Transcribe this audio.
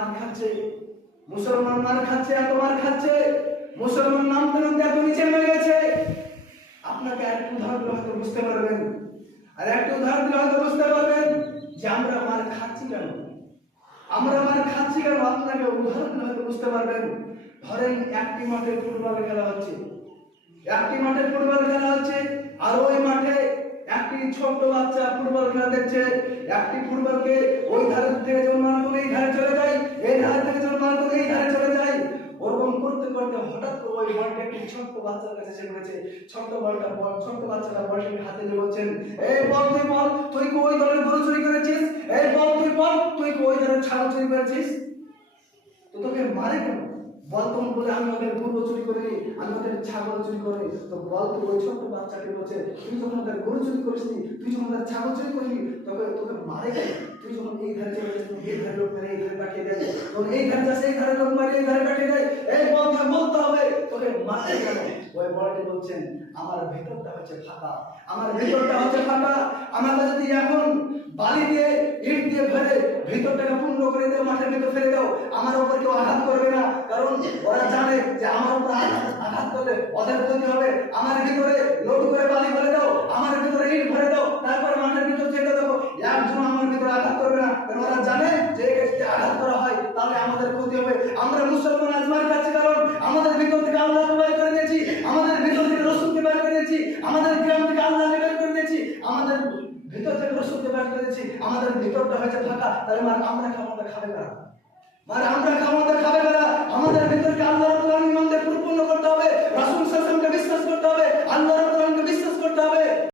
মার খাচ্ছে, মুসলমান মার খাচ্ছে, এত মার খাচ্ছে, মুসলমান নামতে নামতে এত নিচে নেমে গেছে। আপনাকে একটু উদাহরণ দিলে হয়তো বুঝতে পারবেন, আর একটু উদাহরণ দিলে হয়তো বুঝতে পারবেন যে আমরা মার খাচ্ছি কেন, আমরা মার খাচ্ছি কেন। আপনাকে উদাহরণ দিলে হয়তো বুঝতে পারবেন। ধরেন একটি মাঠে ফুটবল খেলা হচ্ছে, একটি মাঠে ফুটবল খেলা হচ্ছে, আর ওই মাঠে একটি ছোট্ট বাচ্চা ফুটবল খেলা দেখছে। একটি ফুটবলকে ওই ধারে থেকে যখন মারতো এই ধারে চলে যায়, এই ধারে থেকে যখন মারতো এই ধারে চলে যায়। ওরকম করতে করতে হঠাৎ করে ওই বলটা একটি ছোট্ট বাচ্চার কাছে এসে পড়েছে। ছোট্ট বাচ্চাটা বলটাকে হাতে নিয়ে বলছেন, এই বল তুই বল, তুই কি ওই দলের গরু চুরি করেছিস? এই বল তুই বল, তুই কি ওই দলের ছাগল চুরি করেছিস? তো তোকে মারে কেন? বল তখন বলে আমি ওদের গরু চুরি করিনি, আমি ওদের ছাগল চুরি করিনি। তো বল তো ওই ছোট্ট বাচ্চাকে বলছে, তুই যখন ওদের গরু চুরি করিসনি, তুই যখন ওদের ছাগল চুরি করিনি, তোকে মারে কেন? তুই যখন এই ধারে চলে যাস, এই ধারে লোক মেরে এই ধারে পাঠিয়ে দেয়, তখন এই ধারে যাস, এই ধারে লোক মারে এই ধারে পাঠিয়ে দেয়, এই বল তোকে বলতে হবে, তোকে মারে কেন? ওই বলটি বলছেন, আমার ভেতরটা হচ্ছে ফাঁকা, আমার ভেতরটা হচ্ছে ফাঁকা। আমাকে যদি এখন বালি দিয়ে ইট দিয়ে ভরে ভেতরটাকে পূর্ণ করে দাও, মাঠের ভেতর ফেলে দাও, আমার উপর কেউ আঘাত করবে না, কারণ ওরা জানে যে আমার উপর আঘাত করলে ওদের ক্ষতি হবে। আমার ভিতরে লোড করে বালি ভরে দাও, আমার ভিতরে ইট ভরে দাও, তারপরে মাঠের ভিতর ছেড়ে দেবো, একজন আমার ভিতরে আঘাত করবে না, কারণ ওরা জানে যে যদি আঘাত করা হয় তাহলে আমাদের ক্ষতি হবে। আমরা মুসলমান আজমার কাছে, কারণ আমাদের ভিতর থেকে আল্লাহকে বের করে দিয়েছি, আমাদের ভিতর থেকে রসুলকে বের করে দিয়েছি, আমাদের গ্রাম থেকে আল্লাহকে বের করে দিয়েছি, আমাদের ভিতর থেকে রসুলকে বের করে দিয়েছি, আমাদের ভিতরটা হয়েছে ফাঁকা। তাহলে আমরা খাওয়াটা খাবে না, আমরা খাওয়াটা খাবে না। আমাদের ভিতরকে আল্লাহর ইমানকে পরিপূর্ণ করতে হবে, রাসূল সাল্লাল্লাহু আলাইহি ওয়াসাল্লামকে বিশ্বাস করতে হবে, আল্লাহর